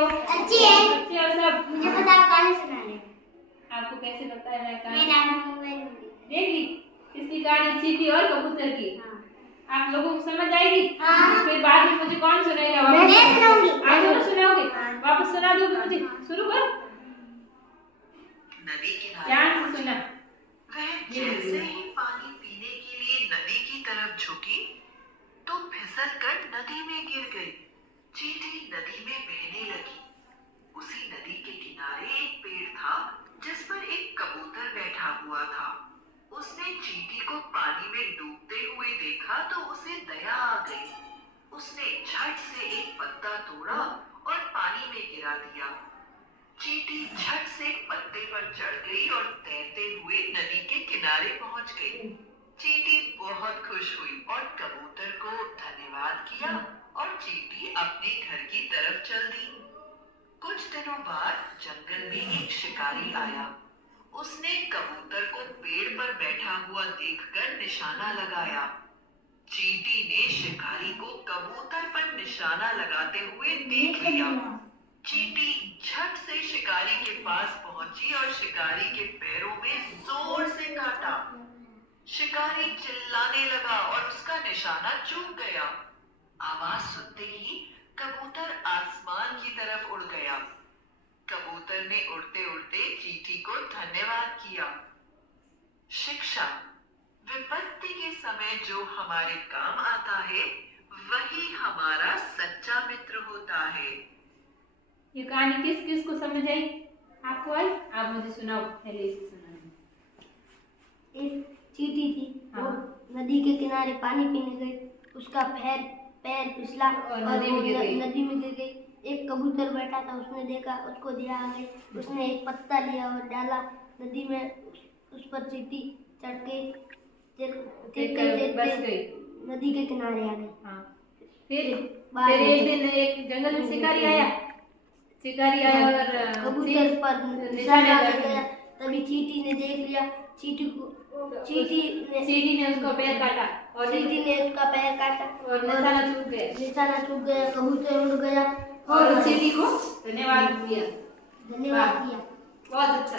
हो? अच्छी है। अच्छी है सब। मुझे पता आप कहानी सुना रहे हैं। आपको कैसे लगता है मैं मैं कहानी नाम मोबाइल देख ली? इसकी कहानी चींटी और कबूतर की। हाँ। आप लोगों को समझ आएगी? हाँ। फिर बाद में मुझे कौन सुनाएगा? मैं सुनाऊंगी। आप दोनों सुनाओगे? हाँ। वापस सुना दोगे मुझे? शुरू कर। नदी किनारे ध्यान से सुना। वह जैसे ही पानी पीने के लिए नदी की तरफ झुकी तो फिसल कर नदी में गिर गई। चींटी नदी में बहने लगी। उसी नदी के किनारे एक पेड़ था जिस पर एक कबूतर बैठा हुआ था। उसने चींटी को पानी में डूबते हुए देखा तो उसे दया आ गई। उसने झट से एक पत्ता तोड़ा और पानी में गिरा दिया। चींटी झट से पत्ते पर चढ़ गई और तैरते हुए नदी के किनारे पहुंच गई। चींटी बहुत खुश हुई और कबूतर को धन्यवाद किया और चींटी अपने घर की तरफ चल दी। कुछ दिनों बाद जंगल में एक शिकारी आया। उसने कबूतर को पेड़ पर बैठा हुआ देखकर निशाना लगाया। चींटी ने शिकारी को कबूतर पर निशाना लगाते हुए देख लिया। चींटी झट से शिकारी के पास पहुंची और शिकारी के पैरों में जोर से काटा। शिकारी चिल्लाने लगा और उसका निशाना चूक गया। आवाज सुनते ही कबूतर आसमान की तरफ उड़ गया। कबूतर ने उड़ते उड़ते चींटी को धन्यवाद किया। शिक्षा: विपत्ति के समय जो हमारे काम आता है वही हमारा सच्चा मित्र होता है। ये कहानी किस किस को समझ आई? आपको आई? आप मुझे सुनाओ। पहले इसे सुनाओ। एक चींटी थी। हाँ। वो नदी के किनारे पानी पीने गई। उसका पैर फिसला और नदी में गिर गई। नदी में गिर गई। एक कबूतर बैठा था, उसने देखा, उसको दया आ गई। उसने एक पत्ता लिया और डाला नदी में। उस पर चींटी चढ़ के बस गई। नदी के किनारे आ गई। हाँ। फिर बाद में एक दिन एक जंगल में शिकारी आया और कबूतर पर निशाना लग गया। तभी चींटी ने देख लिया। चींटी ने उसको पैर काटा और चींटी ने उसका पैर काटा और निशाना चूक गया। कबूतर उड़ गया और चींटी को धन्यवाद किया। धन्यवाद किया। बहुत अच्छा।